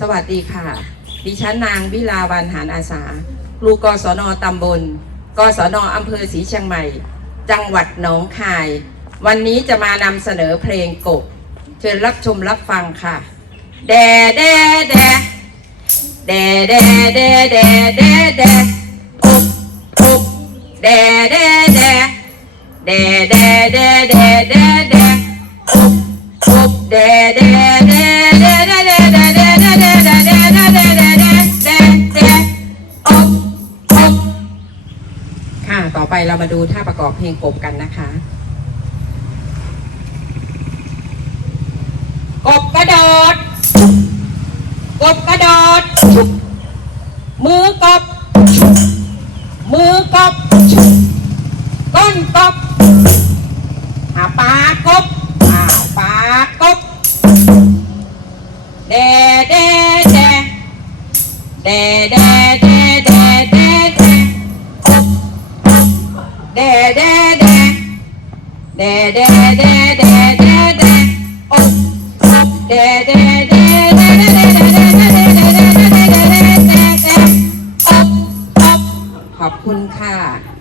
สวัสดีค่ะ ดิฉันนางวิลาวันหานอาสา ครูกศนตำบล กศนอำเภอศรีเชียงใหม่ จังหวัดหนองคาย วันนี้จะมานำเสนอเพลงกบ เชิญรับชมรับฟังค่ะ แดแดแดแดแดแดแดแดแดอบอบแดแดแดแดแดแดแดแดแดอบอบแดแดแดแดแด ต่อไปเรามาดูท่าประกอบเพลงกบกันนะคะ กบกระโดด กบกระโดด มือกบ มือกบ ก้นกบหาปากบหาปากบแดแดแดแดแด แดแดแดแดแดแดแดแดแดอบอบแดแดแดแดแดแดแดแดแดแดแดแดแดแดแดแดอบอบขอบคุณค่ะ